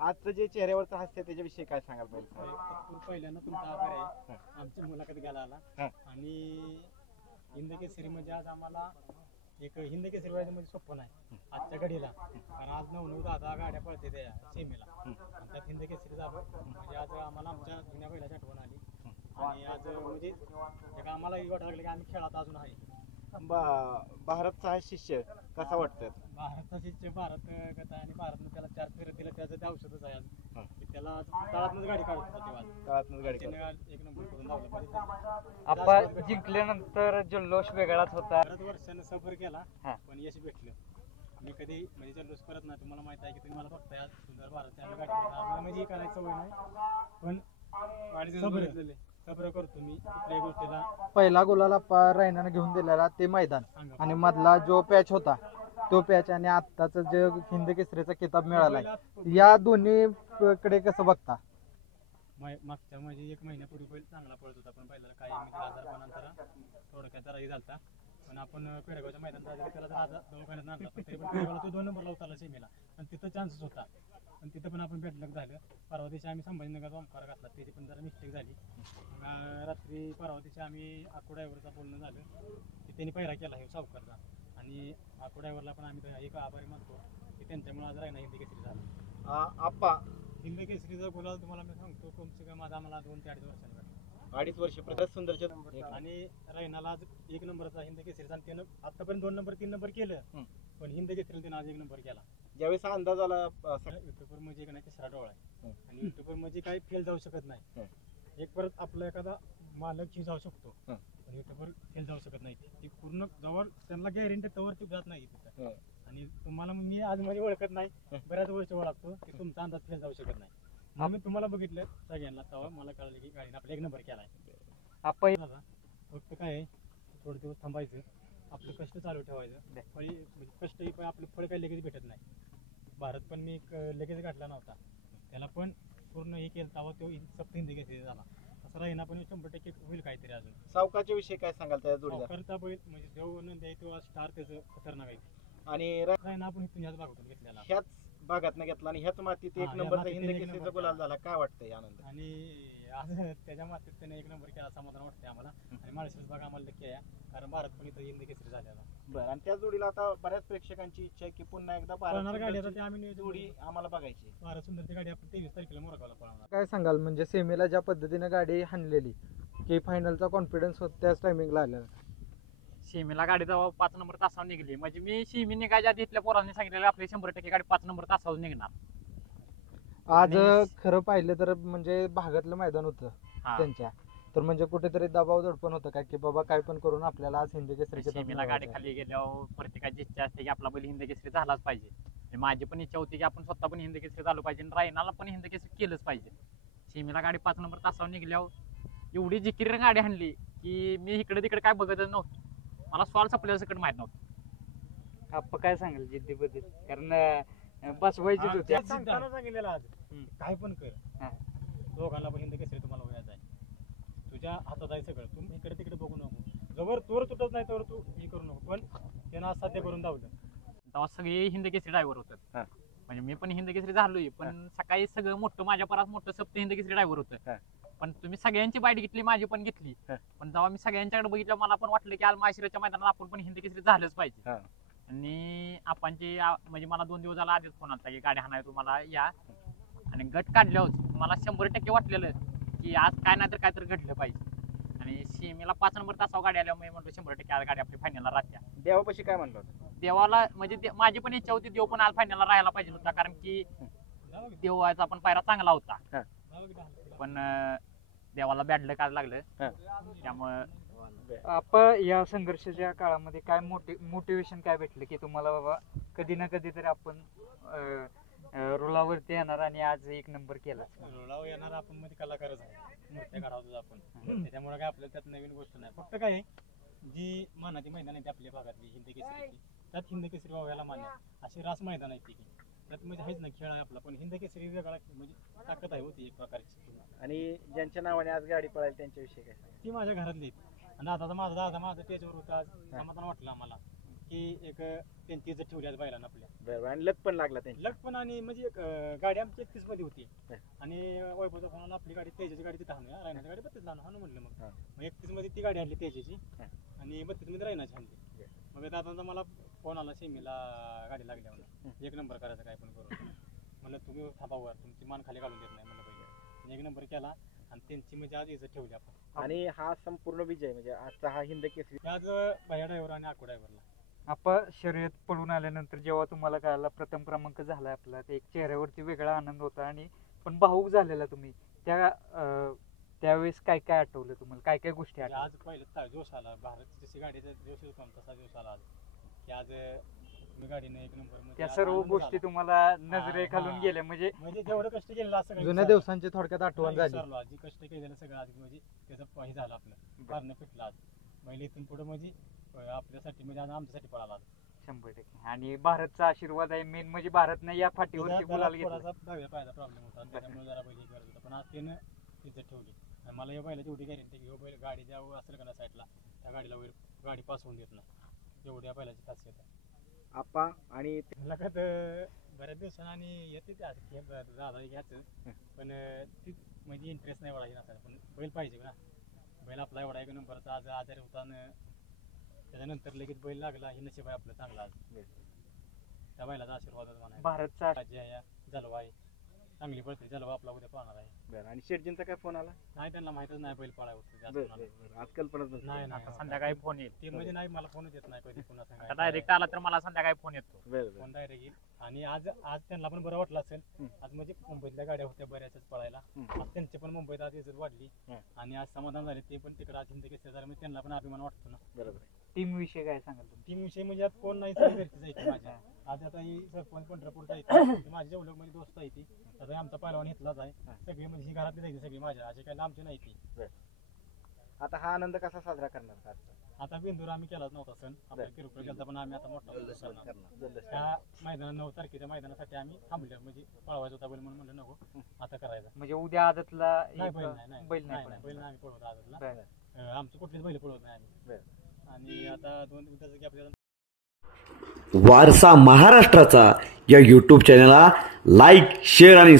आजचं जे चेहऱ्यावरचं हास्य त्याच्याविषयी काय सांगाल पहिले? पहिल्यांदा तुमचा आभार आहे आमची मुलाखत घ्यायला आला. आणि हिंद केसरी म्हणजे आज आम्हाला एक हिंद केसरी व्हायचं म्हणजे स्वप्न आहे आजच्या घडीला. कारण आज 9-9-10-10 गाड्या पळते त्या सीमेला आणि त्यात हिंद केसरी झालं म्हणजे आज आम्हाला आमच्या जुन्या बैलाची आठवण आली. आणि आज म्हणजे एक आम्हालाही वाटायला लागलं की आम्ही खेळात अजून आहे. भारतचा हा शिष्य कसा वाटतोय? भारतचा शिष्य भारत कथा आणि भारतनं त्याला 4 फेऱ्या दिल्या त्याचं ते औषधच आहे आज. की त्याला आज तळातनंच गाडी काढत होता तेव्हा. काळातून गाडी त्याने आज एक नंबर करून लावला पाहिजे. आपण जिंकल्यानंतर जल्लोष वेगळाच होता. बऱ्याच वर्षानं सफर केला पण यश भेटलं. मी कधी म्हणजे जल्लोष करत नाही. तुम्हाला माहित आहे की तुम्ही मला बघताय आज सुंदर भारत गाडी आपल्याला म्हणजे करायचं सवय नाही पण गाडी सब्र करतो मी कुठल्याही गोष्टीला. पहिला गुलाल रायनानं घेऊन दिलेला ते मैदान आणि मधला जो पॅच होता तो पॅच आणि आत्ताच जे हिंद केसरीचा किताब मिळालाय या दोन्ही कडे कसं बघता? मागच्या म्हणजे 1 महिन्यापूर्वी बैल चांगला पळत होता पण बैलाला काही आजारपणानंतर थोडक्यात जराही झालता. पण आपण पेडगावच्या मैदानात त्याला जर आज दवाखान्यात आणला पण तरी पण पेडगावला तो 2 नंबरला उतरला सीमेला आणि तिथं चान्सेस होता. पण तिथं पण आपण बॅडलक झालं. परवा दिवशी आम्ही संभाजीनगरचा ओमकार घातला त्याची पण जरा मिस्टेक झाली. रात्री परवा दिवशी आम्ही आखो ड्रायव्हरचा बोलणं झालं की त्यांनी पहिरा केला आहे सावकारचा आणि आखो ड्रायव्हरला पण आम्ही एक आभारी मानतो की त्यांच्यामुळे आज रायना हिंद केसरी झाला. आप्पा हिंद केसरीचा गुलाल तुम्हाला मी सांगतो कम से कम आज आम्हाला 2 ते 2.5 वर्षांनी भेटला. 2.5 वर्ष प्रगत सुंदरच्या आणि रैनाला आज 1 नंबरचा हिंद केसरीचा आणि त्यानं आतापर्यंत 2 नंबर 3 नंबर केलं पण हिंद केसरीला त्यानं आज 1 नंबर केला. ज्यावेळेस हा अंदाज आला युट्यूबर म्हणजे एक नाही तिसरा डोळा आहे आणि युट्यूबर म्हणजे काही फेल जाऊ शकत नाही. एक परत आपला एखादा मालक जाऊ शकतो पण युट्यूबर फेल जाऊ शकत नाही. ती पूर्ण जवळ त्यांना गॅरंटी तवर ती जात नाही तिथं. आणि तुम्हाला मी आज मध्ये ओळखत नाही बऱ्याच वर्ष ओळखतो की तुमचा अंदाज फेल जाऊ शकत नाही. आम्ही तुम्हाला बघितलं सगळ्यांना तेव्हा मला कळलं की गाडीने आपला 1 नंबर केलाय. आपण फक्त काय आहे थोडे दिवस थांबायचं आपलं कष्ट चालू ठेवायचं. कष्ट ही आपलं फळ काही लगेच भेटत नाही. भारत पण मी लगेच गाठला नव्हता त्याला पण पूर्ण हे केलं तेव्हा तो सप्त हिंद केसरी झाला. असं राहिना पण 100% होईल काहीतरी. अजून सावकाच्या विषयी काय सांगाल त्या जोडीला? करता बैल म्हणजे जो नंद आहे तो स्टार त्याचं खतरनाक आहे. आणि राहिना आपण इथून ह्याच भागातून घेतलेला ह्याच भागातनं घेतला आणि ह्याच मातीत 1 नंबरचा हिंद केसरीचा गुलाल झाला. काय वाटतंय आनंद? आणि आज त्याच्या मातीत त्याने 1 नंबर केला समाधान वाटतंय आम्हाला. आणि माळशिरस भाग आम्हाला नक्की आहे कारण भारत पण इथं हिंद केसरी झालेला. बरं आणि त्या जोडीला आता बऱ्याच प्रेक्षकांची इच्छा आहे की पुन्हा एकदा आम्ही जोडी आम्हाला बघायची. भारत सुंदरची गाडी आपण 23 तारखेला मोरगावला पळवणार. काय सांगाल म्हणजे सेमीला ज्या पद्धतीने गाडी हाणलेली की फायनलचा कॉन्फिडन्स होता त्याच टायमिंगला आलेला? शिमीला गाडी जेव्हा 5 नंबर तासावर निघली म्हणजे मी शिमी निघायच्या आधी इथल्या पोरांनी सांगितलेलं आपली 100% गाडी 5 नंबर तासावर निघणार. आज खरं पाहिलं तर म्हणजे भागातलं मैदान होतं त्यांच्या तर म्हणजे कुठेतरी दबाव दडपण होतं का की बाबा काय पण करून आपल्याला आज हिंद केसरी शिमीला गाडी खाली गेल्यावर प्रत्येकाची इच्छा असते की आपला बैल हिंद केसरी झालाच पाहिजे. आणि माझी पण इच्छा होती की आपण स्वतः पण हिंद केसरी झालो पाहिजे आणि रायनाला पण हिंद केसरी केलंच पाहिजे. शिमीला गाडी 5 नंबर तासावर निघल्यावर एवढी जिकिरीने गाडी हाणली की मी इकडे तिकडे काय बघतच नव्हतं. मला सॉल सप्लाय सकट माहित नव्हतं. आपण काय सांगाल जिद्दीबद्दल? कारण बसवायचीच होती सांगितलेलं आज काय पण कर दोघांना पण हिंद केसरी तुम्हाला व्हायचं आहे. तुझ्या हातात आहे सगळं. तू इकडे तिकडे बघू नको. जवळ तोर तुटत नाही तर तू हे करू नको. पण त्यानं आज साध्य करून दावलं. तेव्हा सगळे हिंद केसरी ड्रायव्हर होतात. म्हणजे मी पण हिंद केसरी झालोय पण सकाळी सगळं मोठं माझ्या परात मोठं सप्त हिंद केसरी ड्रायव्हर होतं. पण तुम्ही सगळ्यांची बाईट घेतली माझी पण घेतली पण जेव्हा मी सगळ्यांच्याकडे बघितलं मला पण वाटलं की आज माळशिरसच्या मैदानात आपण पण हिंद केसरी झालंच पाहिजे. आणि आपणची म्हणजे मला 2 दिवस झाला आधीच फोन आला की गाडी हाणाय तुम्हाला या. आणि गट काढल्यावर मला 100% वाटलेलं की आज काय नाही तर काय तर घडलं पाहिजे. आणि सीमेला 5 नंबर तासावर गाडी आल्यावर मी म्हणतो 100% आज गाडी आपली फायनलला राहत्या. देवापाशी काय म्हणलं होतं? देवाला म्हणजे माझी पण इच्छा होती देव पण आज फायनलला राहायला पाहिजे होता कारण की देवाचा पण पायरा चांगला होता पण देवाला बॅडलं काय लागलं त्यामुळं. आपण या संघर्षाच्या काळामध्ये काय मोटिवेशन काय भेटलं की तुम्हाला बाबा कधी ना कधी तरी आपण रुलावरती येणार आणि आज 1 नंबर केला? रुलावर येणार आपण मध्ये कलाकारच आहे मूर्त्या काढावतो आपण त्याच्यामुळे काय आपल्याला त्यात नवीन गोष्ट नाही. फक्त काय जी मानाची मैदान आहे आपल्या भागातली हिंद केसरीची त्यात हिंद केसरी व्हायला मान्य अशी रास मैदान आहे ती त्यात म्हणजे आहेच ना खेळ आहे आपला पण हिंद केसरी वेगळा म्हणजे ताकद आहे होती एक प्रकारची. आणि ज्यांच्या नावाने आज गाडी पळाली त्यांच्याविषयी काय? ती माझ्या घरातली आणि माझा दादा माझं स्टेजवर होता आज समाधान वाटलं आम्हाला की एक त्यांची इज्जत ठेवली आज बैलांना आपल्या. बरं आणि लक पण लागला त्यांची. लग पण आणि म्हणजे गाडी आमची 31 मध्ये होती हं. आणि वैभवचा फोन आपली गाडी तेजाची गाडी तिथं हाणूया रायनाची गाडी 32 ला हाणू म्हणलं. हं. मग 31 मध्ये ती गाडी आणली तेजाची हं. आणि 32 मध्ये रायनाची आणली. बरं. मग दादांचा मला फोन आला सेमीला गाडी लागल्या म्हणून 1 नंबर करायचा काय पण करून. म्हणलं तुम्ही थांबावर तुमची मान खाली घालून देत नाही म्हणलं पहिले. 1 नंबर केला आणि त्यांची म्हणजे आज इज्जत ठेवली आपण. आणि हा संपूर्ण विजय म्हणजे आजचा हा हिंद केसरी आज भैया ड्रायव्हर आणि आकू ड्रायव्हरला आपण शर्यत पळून आल्यानंतर जेव्हा तुम्हाला कळाला प्रथम क्रमांक झाला आपला, ते एक चेहऱ्यावरती वेगळा आनंद होता आणि पण भावूक झालेला तुम्ही त्यावेळेस काय काय आठवलं तुम्हाला, काय काय गोष्टी म्हणजे आठवल्या? आज पहिलं जोश आला. भारत जशी गाडीचा जोश होता तसा जोश आला आज की आज मी गाडीने 1 नंबर मध्ये त्या आज सर्व आनंद गोष्टी झाला. तुम्हाला नजरे हा, घालून हा. गेल्या म्हणजे म्हणजे जेवढं कष्ट केलेलं असं काही जुन्या विसरलो. दिवसांची थोडक्यात आठवण नाही झाली. विसरलो आज. जे कष्ट केलेलं सगळं आज म्हणजे त्याचं हे झालं आपलं पारणं पिटलं आज. पहिले इथून पुढे म्हणजे आपल्यासाठी म्हणजे आज आमच्यासाठी पळाला आज. 100%. आणि भारतचा आशीर्वाद आहे मेन म्हणजे भारतने या फाटीवरती त्याचा गुलाल जरा घेतला. थोडासा डाव्या पायाचा प्रॉब्लेम होता आणि त्याच्यामुळे जरा बैल हे करत होता. पण आज त्यानं इज्जत ठेवली आणि मला या बैलाची एवढी गॅरंटी की बैल गाडी ज्या असेल का ना साईडला त्या गाडीला वैर गाडी पास होऊन देत नाही. एवढी या बैलाची खासियत आहे. आप्पा आणि लगत बऱ्याच दिवसांनी आणि येते ते आता खेळ दादा घ्यायचं पण ती म्हणजे इंटरेस्ट नाही वाढायची नसायला. पण बैल पाहिजे ना. बैल आपला एवढा 1 नंबरचा आज आजारी होता आणि त्याच्यानंतर लगेच बैल लागला. हे नशीब आहे आपलं चांगला आज. त्या बैलाचा आशीर्वाद म्हणायचा. भारतचा राज्य आहे जलवा आहे चांगली पळते. जलवा आपला उद्या पाहणार आहे. बरं आणि शेटजींचा काय फोन आला? नाही त्यांना माहितच नाही बैल पळाय होतं जास्त बरं, कोणाला. बरं, बरं. आज कल्पनाच नसते. नाही आता नाही संध्याकाळी फोन येईल. ते म्हणजे नाही मला फोनच येत नाही कधी पुन्हा आता सांगायला. डायरेक्ट आला तर मला संध्याकाळी फोन येतो. बरं, बरं. फोन डायरेक्ट येईल. आणि आज आज त्यांना पण बरं वाटलं असेल. हं. आज म्हणजे मुंबईतल्या गाड्या होत्या बऱ्याचच पळायला. हं. आज त्यांचे पण मुंबईत आज इज्जत वाढली हं. आणि आज समाधान झाले. ते पण तिकडे आज हिंद केसरी झाले म्हणजे त्यांना पण अभिमान वाटतो ना. बरोबर आहे. टीम विषयी काय सांगाल तुम्ही? टीम विषयी म्हणजे आज कोण नाही सगळी घरची जायची माझ्या. आज आता ही सरपंच पंढरपूरचा आहे माझी जेवढं म्हणजे दोस्त आहे ती आता आमचा पहिलवान इथलाच आहे. सगळी म्हणजे ही घरातली जायची सगळी माझ्या अशी काही लांबची नाही ती. आता हा आनंद कसा साजरा करणार आजचा? आता बिंदूर आम्ही केलाच नव्हता सण आपल्या बरं. किरकोळ केला पण आम्ही आता मोठा करणार. जल्लोष. त्या मैदानात 9 तारखेच्या मैदानासाठी आम्ही थांबले म्हणजे पळवायचा होता बैल म्हणून म्हणलं नको आता करायचा. म्हणजे उद्या आदतला नाही एक बैल नाही बैल नाही नाही बैल नाही आम्ही पळवत आजला. बरं. आमची कुठलीच बैल पळवत नाही आम्ही. बरं. आणि आता 2 दिवसाचं गॅप दिला. वारसा महाराष्ट्राचा या यूट्यूब चॅनलला लाईक, शेअर आणि